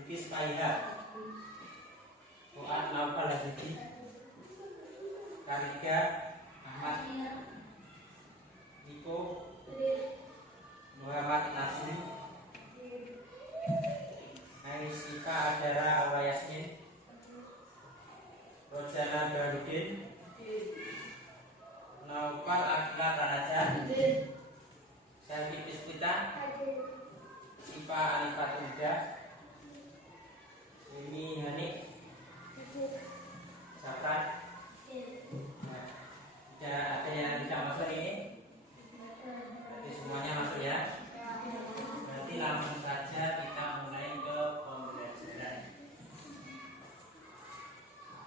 Bukis Paiha, Fuad Naufal Hadi, Karika Ahmad, Niko Muhammad Nasri, Aisika Adara Alwa Yasmin, Rojana Darudin, Naufal Akila Ranaja, Selvi Pispita, Siva Alifatulda, Ini Hanik, Sapran. Nah, ada yang bisa masuk ini? Berarti semuanya masuk ya. Berarti langsung saja kita mulai ke pembelajaran.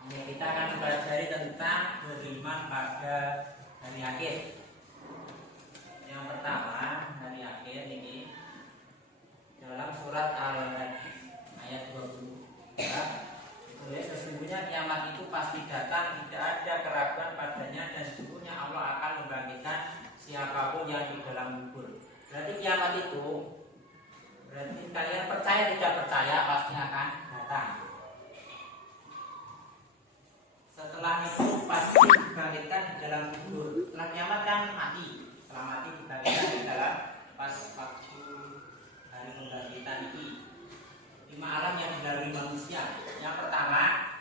Ini kita akan mempelajari tentang beriman pada hari akhir. Yang pertama, hari akhir ini dalam surat Al-Hajj ayat 20. Sesungguhnya kiamat itu pasti datang, tidak ada keraguan padanya, dan sesungguhnya Allah akan membangkitkan siapapun yang di dalam kubur. Berarti kiamat itu, berarti kalian percaya tidak percaya pasti akan datang. Setelah itu pasti dibangkitkan di dalam kubur. Setelah kiamat kan mati, setelah mati dibangkitkan di dalam pas waktu hari pembangkitan ini. 5 alam yang dilalui manusia. Yang pertama,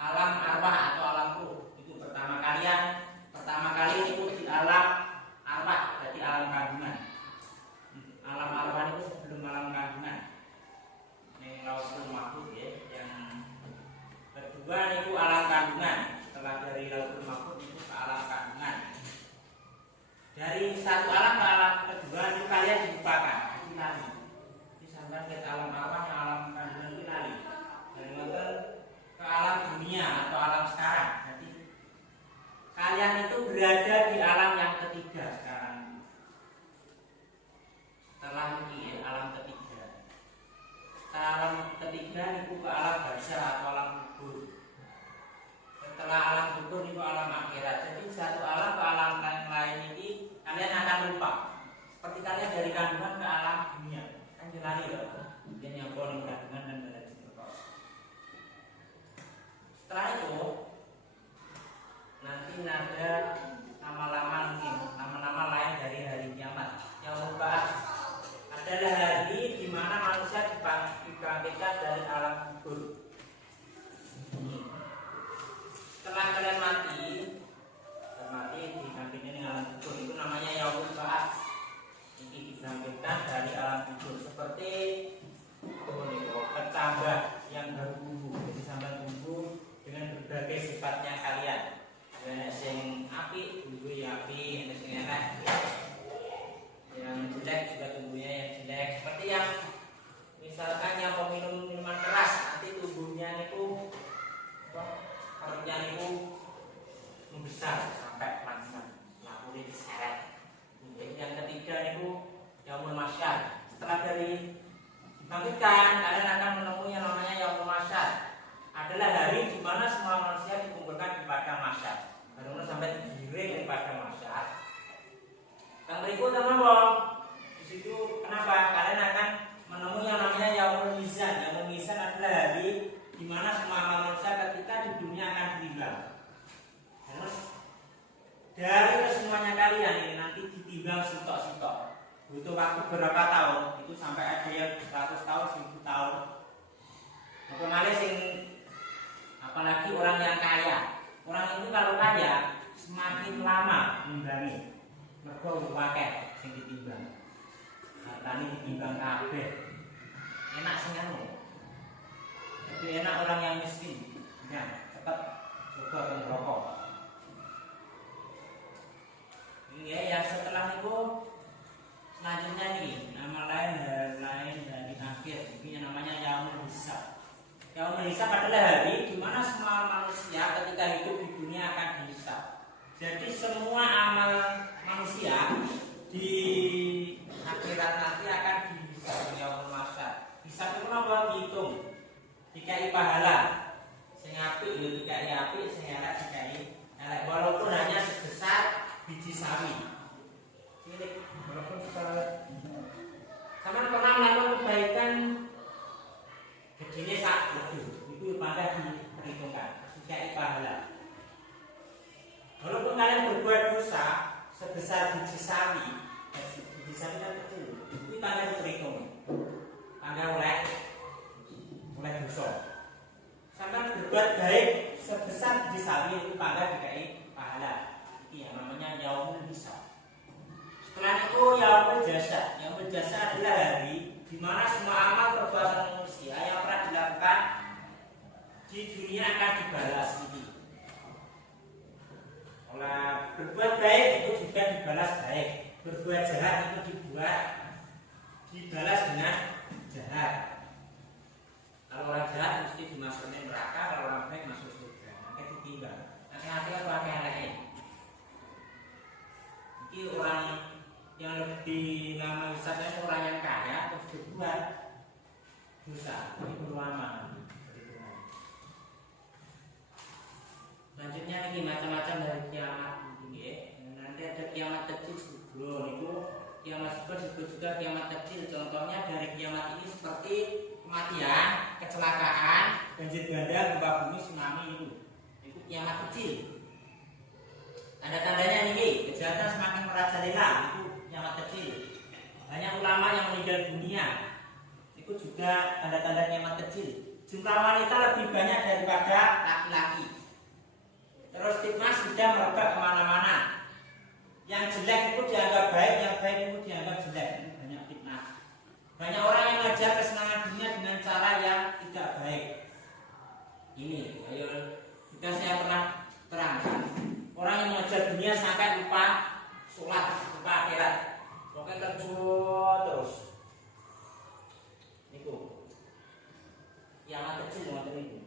alam arwah atau alam ruh. Itu pertama kali itu di alam arwah, jadi alam kandungan. Alam arwah itu sebelum alam kandungan. Yang lautul mahfuz ya. Yang kedua itu alam kandungan. Setelah dari lautul mahfuz itu ke alam kandungan. Dari satu alam ke alam kedua itu kalian dibukakan. Sampai ke alam arwah, alam kandungan itu lali. Dan ke alam dunia atau alam sekarang. Jadi kalian itu berada di alam yang ketiga sekarang. Setelah ini alam ketiga. Setelah alam ketiga itu ke alam barzah atau alam kubur. Setelah alam kubur itu alam akhirat. Jadi satu alam ke alam lain ini kalian akan lupa. Seperti kalian dari kandungan ke alam dunia. Lari loh, kemudian yang paling kandungan dan berlanjut. Setelah itu nanti ada nama-nama lain dari hari kiamat. Yang membahas adalah hari di mana manusia dibangkitkan dari alam kubur. Setelah kalian mati dibangkitkan dari alam kubur, itu namanya yaumul ba'ats. Ini dibangkitkan dari alam kubur seperti kecambah yang baru tumbuh, jadi sampai tumbuh dengan berbagai sifatnya kalian. Ada yang api, tumbuh yang api, ada yang enak, yang jelek juga tumbuhnya yang jelek. Seperti yang misalkan yang peminum minuman keras, nanti tubuhnya itu perutnya itu membesar sampai langsung, lakunya diseret. Yang ketiga itu yaumul mahsyar. Setelah dari dibangkitkan, kalian akan menemui yang namanya yaumul mahsyar. Adalah hari di mana semua manusia dikumpulkan di padang mahsyar. Baru sampai digiring di padang mahsyar. Yang berikutnya apa? Di situ kenapa? Kalian akan menemui yang namanya yaumul mizan. Yaumul mizan adalah hari di mana semua manusia ketika di dunia akan hilang. Terus dari kesemuanya kalian ini nanti ditimbang sitok-sitok. Butuh waktu berapa tahun? Itu sampai ada yang 100 tahun, 1000 tahun. Apalagi orang yang kaya. Orang itu kalau kaya semakin lama nimbangi. Mergo akeh sing ditimbang. Hartane ditimbang kabeh. Enak sing anu. Lebih enak orang yang miskin. Ya, cepat surga ke neraka. Ya, yang setelah itu selanjutnya nih nama lain dari akhir, ini namanya yaumul hisab. Yaumul hisab adalah hari di mana semua manusia ketika hidup di dunia akan dihisab. Jadi semua amal manusia di akhirat nanti akan dihisab di yaumul mahsyar. Hisab itu apa? Dihitung, dikai pahala. Sing apik yo dikai apik, sing elek dikai elek, walaupun hanya sebesar biji sawi. Ini walaupun sama pernah melakukan kebaikan besar di sawi itu bangga dikai pahala. Ini yang namanya yaumul hisab. Setelah itu yaumul jasa. Yaumul jasa adalah hari di mana semua amal perbuatan manusia yang pernah dilakukan di dunia akan dibalas ini. Kalau berbuat baik itu juga dibalas baik, berbuat jahat itu dibalas dengan jahat. Kalau orang jahat mesti dimasukkan neraka, kalau orang baik masuk surga. Nanti ditimbang. Hati-hati apa yang lain. Ini orang yang lebih lama wisatanya orang yang kaya terus berbuat dosa, ini berlama. Selanjutnya lagi macam-macam dari kiamat ini. Nanti ada kiamat kecil sebelum itu kiamat disebut juga kiamat kecil. Contohnya dari kiamat ini seperti kematian, kecelakaan, banjir bandang, gempa bumi, tsunami itu kiamat kecil. Tanda-tandanya ini kejahatan semakin merajalela, itu kiamat kecil. Banyak ulama yang meninggal dunia, itu juga tanda-tanda kiamat kecil. Jumlah wanita lebih banyak daripada laki-laki. Terus fitnah sudah merebak kemana-mana. Yang jelek itu dianggap baik, yang baik itu dianggap jelek. Ini banyak fitnah. Banyak orang yang mengejar kesenangan dunia dengan cara yang tidak baik. Ini, ayo kita saya pernah terangkan. Orang yang mengejar dunia sampai lupa sholat, lupa akhirat. Pokoknya terjun terus. Itu kiamat kecil macam itu.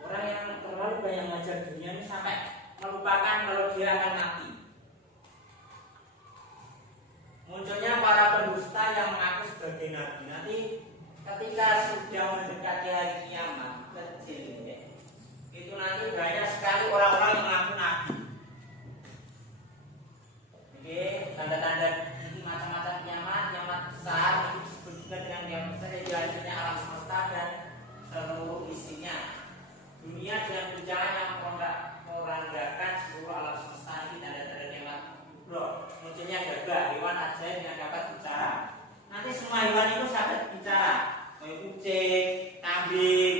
Orang yang terlalu banyak mengejar dunia ini sampai melupakan kalau dia akan mati. Munculnya para pendusta yang mengaku sebagai nabi. Nanti ketika sudah mendekati hari kiamat kecil itu nanti banyak sekali orang-orang yang mengaku nabi. Oke, tanda-tanda ini macam-macam kiamat besar itu disebut juga dengan kiamat besar, yaitu artinya alam semesta dan seluruh isinya. Dunia dengan bencana yang meranggakan seluruh alam semesta ini tanda-tanda kiamat kubra. Munculnya gagak, hewan ajaib yang dapat bicara. Nanti semua hewan itu dapat bicara, kayak kucing, kambing.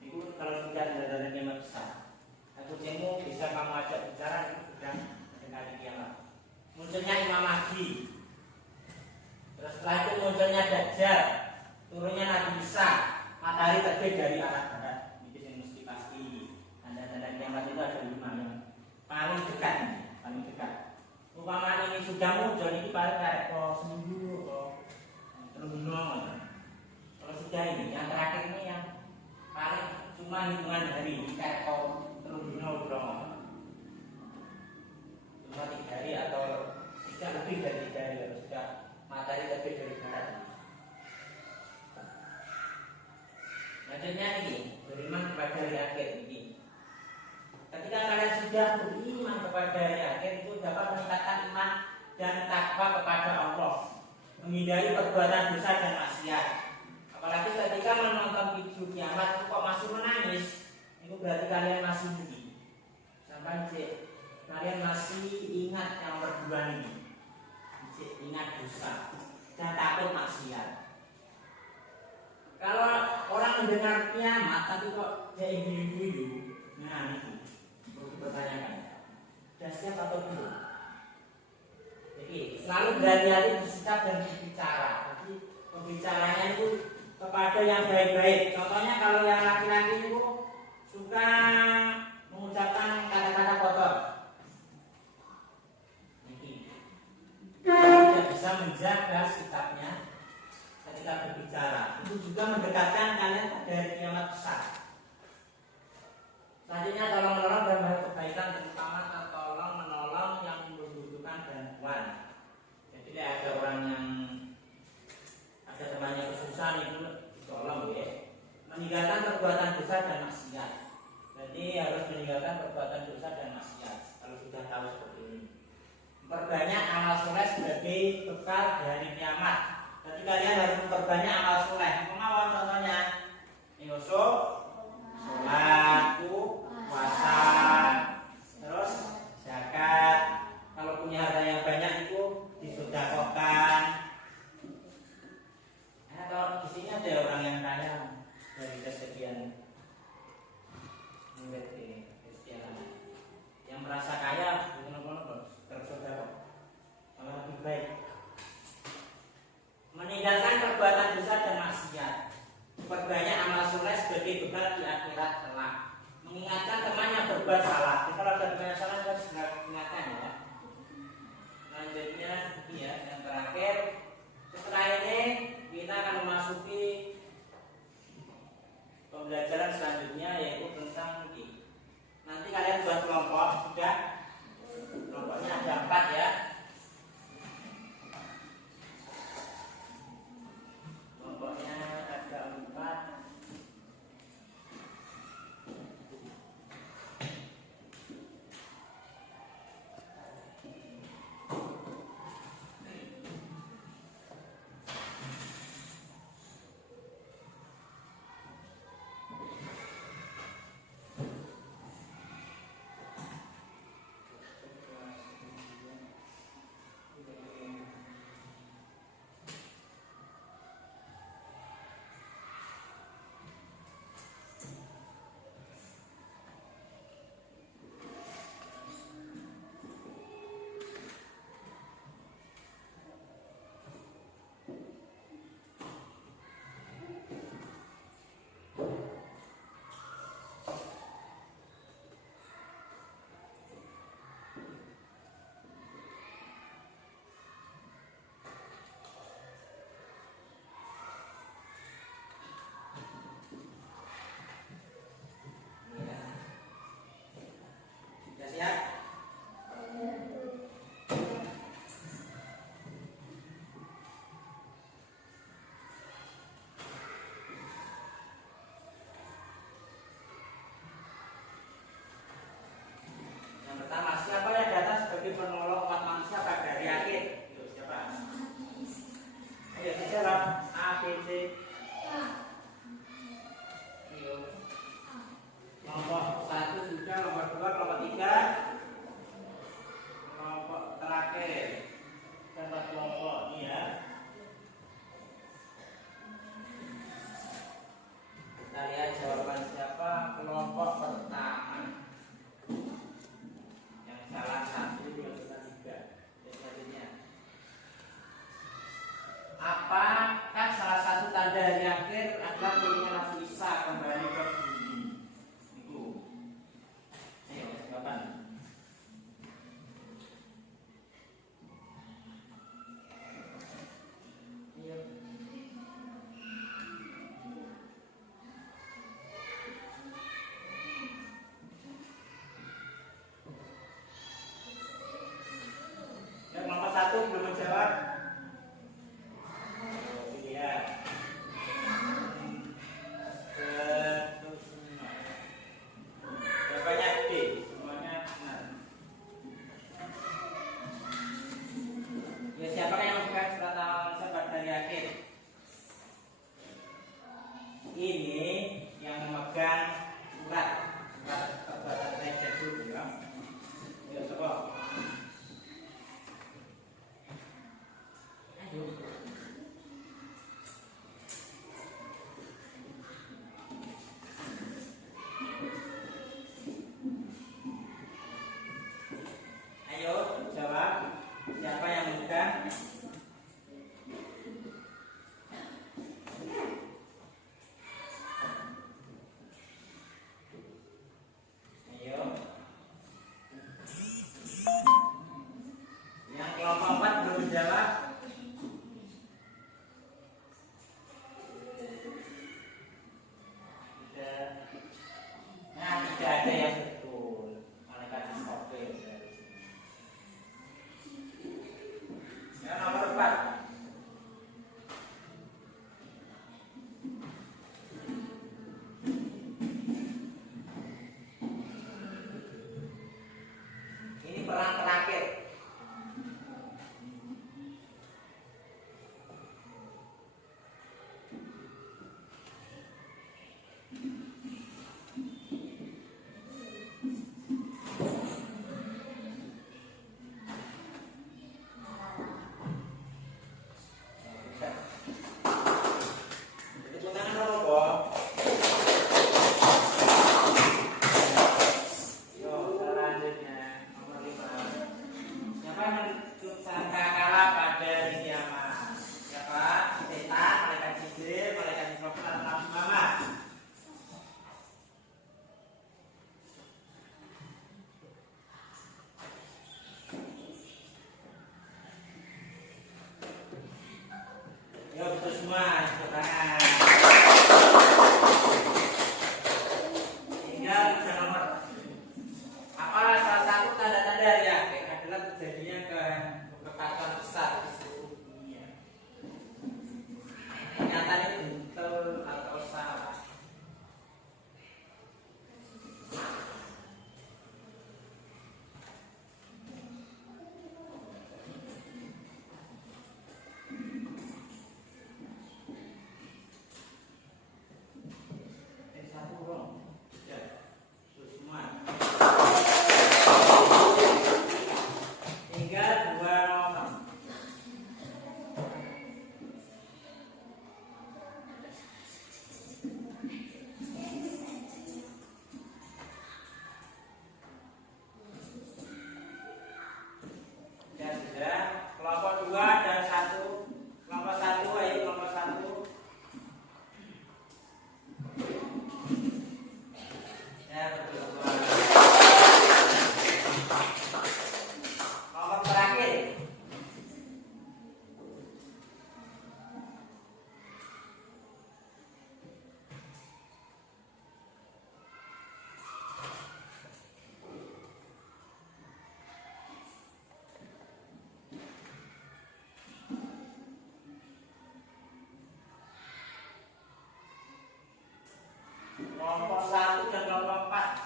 Itu kalau sudah tanda-tanda kiamat besar. Nah, kucingmu bisa kamu ajak bicara, itu sudah mendekati kiamat. Munculnya Imam Mahdi. Terus setelah itu munculnya Dajjal, turunnya Nabi Isa, matahari terbit dari arah barat. Itu yang mesti pasti. Tanda-tanda kiamat itu ada 5 yang paling dekat, paling dekat. Umpama ini sudah muncul, ini paling kayak seminggu terus gunung. Kalau sudah ini, yang terakhir ini yang paling cuma hitungan hari, kayak terus gunung. Cuma 3 hari atau tidak lebih dari 3 hari kalau sudah matahari terbit dari barat. Selanjutnya ini beriman kepada hari akhir ini. Ketika kalian sudah beriman kepada hari akhir itu dapat meningkatkan iman dan takwa kepada Allah, menghindari perbuatan dosa dan maksiat. Apalagi ketika menonton video kiamat itu kok masih menangis, itu berarti kalian masih muda. Sampai kalian masih ingat yang berdua ini, ingat dosa dan takut maksiat. Kalau orang mendengar kiamat tapi kok dia ingin nah itu perlu dipertanyakan. Sudah siap atau belum? Jadi selalu berhati-hati bersikap dan berbicara. Jadi pembicaranya itu kepada yang baik-baik. Contohnya kalau yang laki-laki itu suka mengucapkan kata-kata kotor, tidak bisa menjaga sikapnya ketika berbicara. Itu juga mendekatkan kalian pada hari kiamat besar. Selanjutnya tolong menolong dalam hal kebaikan, terutama tolong menolong yang membutuhkan bantuan. Jadi ada orang yang ada temannya kesusahan itu tolong ya. Meninggalkan perbuatan dosa dan maksiat. Jadi harus meninggalkan perbuatan dosa dan maksiat. Kalau sudah tahu seperti ini. Memperbanyak amal soleh sebagai bekal dari kiamat. Jadi kalian harus memperbanyak amal soleh. Mengawal contohnya, Yusuf, sholat, puasa, terus zakat. Kalau punya harta yang banyak itu disedekahkan. Nah, kalau di sini ada orang yang kaya dari kesekian. adalah telah mengingatkan teman yang berbuat salah. Jadi kalau ada teman yang salah kita harus ingatkan ya. Selanjutnya ya, yang terakhir setelah ini kita akan memasuki pembelajaran selanjutnya yaitu tentang ini. Nanti kalian buat kelompok sudah. Kelompoknya ada 4 ya. Kelompoknya ada 4. Penolong umat manusia pada hari akhir. Siapa? Ayo dijawab. A, B, C. Ayo. Kelompok 1 sudah, kelompok 2, kelompok 3. Kelompok terakhir. Siapa kelompok ini ya? Kita lihat jawaban siapa. Kelompok pertama. Salah satu, 2, 3. Selanjutnya, apakah salah satu tanda hari akhir adalah turunnya Nabi Isa kembali ke bumi? Itu. Ayo, jawaban. Ayo. Kelompok 1 belum menjawab. Lihat. Jawabannya B, semuanya benar. Ya, siapa yang memegang surat Al-Ma'idah pada hari akhir? Ini yang memegang surat Al-Ma'idah dulu ya. Ya, coba. Ayo jawab. Siapa yang memegang? Kelompok 1 dan kelompok 4.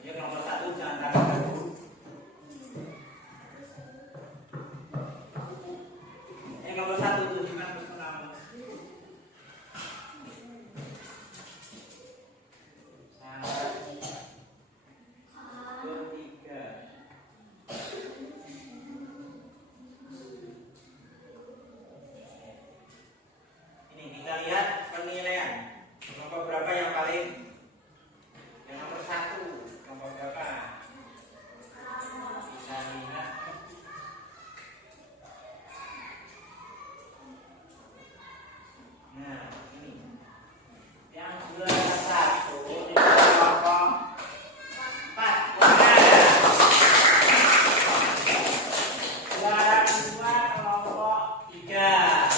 Jadi kelompok 1 jangan ragu-ragu. Kelompok 1 tunjukkan pesona. 1, 2, 3. Ini kita lihat penilaian. Kelompok berapa yang paling? Yang nomor 1. Kelompok berapa? Kita lihat. Nah, ini. Yang juara 1 di kelompok 4. Juara 2 kelompok 3.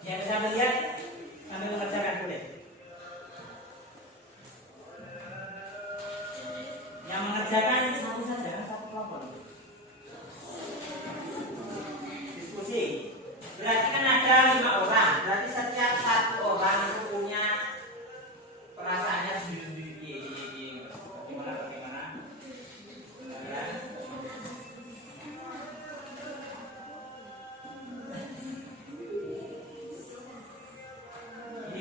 Yang bisa melihat sambil mengerjakan boleh. Yang mengerjakan satu saja, satu kelompok. Diskusi. Berarti kan ada 5 orang. Berarti setiap satu orang itu punya perasaannya sendiri-sendiri. Bagaimana? Ya.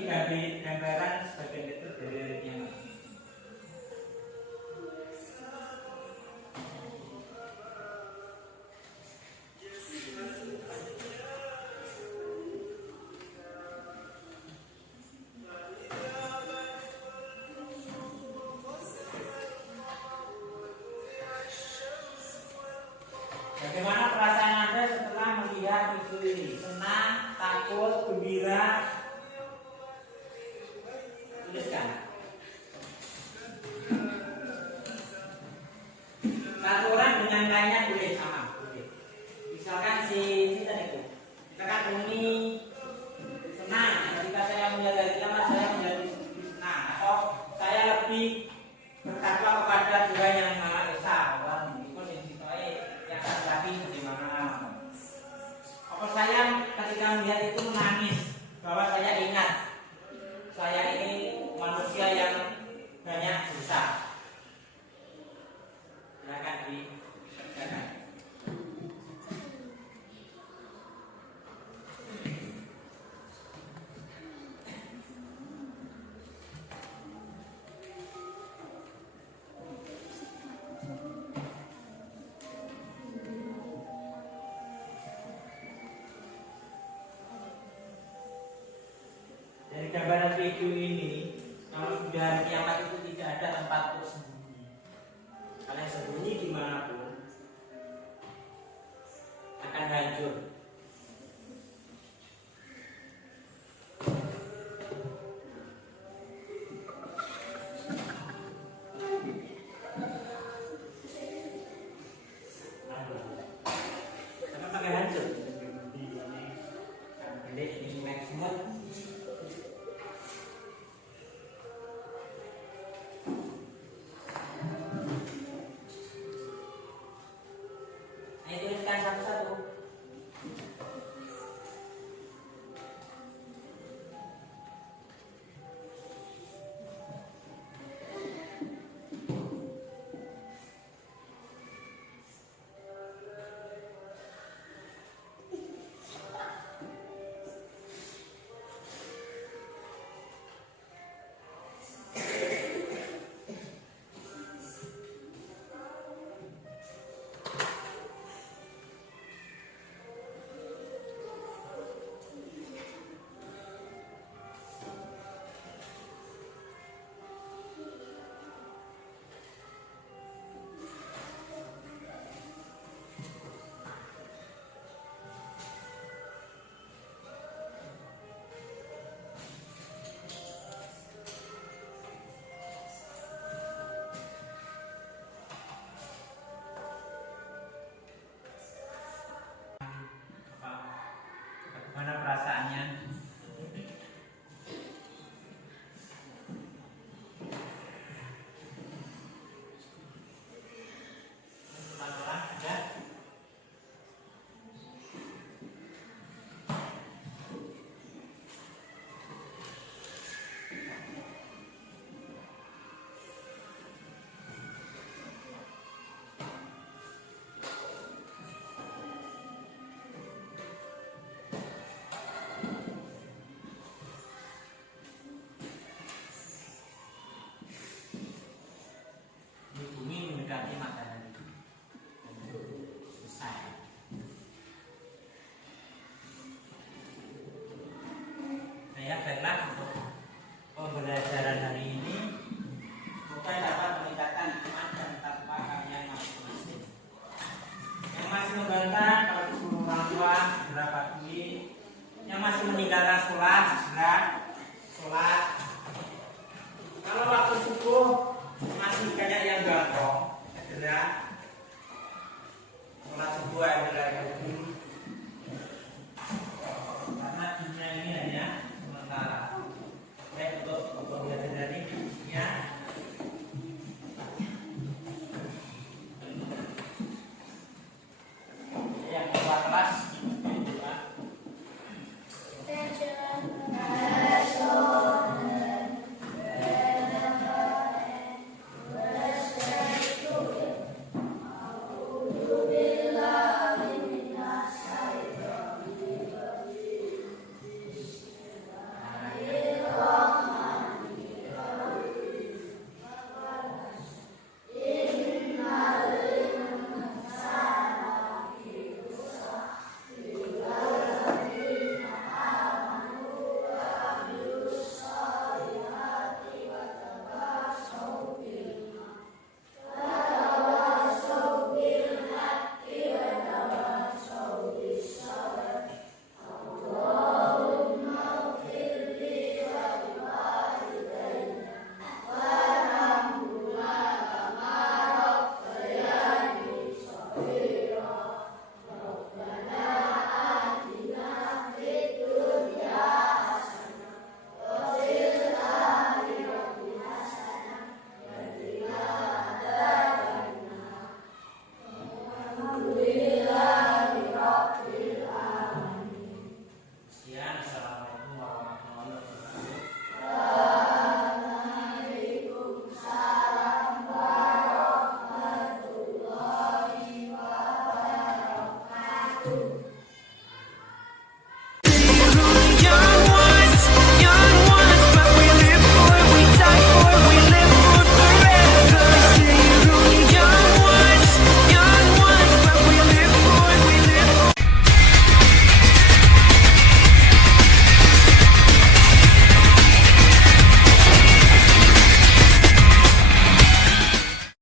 Gambaran sebagian itu dari yang bagaimana perasaan Anda setelah melihat video ini? Senang, takut, gembira? Tuliskan. Satu orang dengan lainnya boleh sama, boleh. Misalkan si tadi itu, misalkan Umi senang ketika saya menjadi kiamat, saya menjadi senang, atau saya lebih bertakwa kepada Tuhan yang Maha Esa. Itu yang akan lagi bagaimana? Apa saya ketika melihat itu menangis bahwa saya ingat saya ini manusia yang banyak dosa. Silakan dikerjakan. Dari gambaran video ini, kalau sudah hari kiamat itu tidak ada tempat untuk sembunyi. Kalian sembunyi dimanapun akan hancur. Karena pakai hancur. Ini maksimum. Tuliskan satu-satu. yang masih meninggalkan sholat segera sholat. Kalau waktu subuh masih banyak yang ganggu, segera sholat subuh adalah dulu karena dunia ini hanya sementara. Untuk belajar dari ya. Yang keluar kelas Wabarakatuh.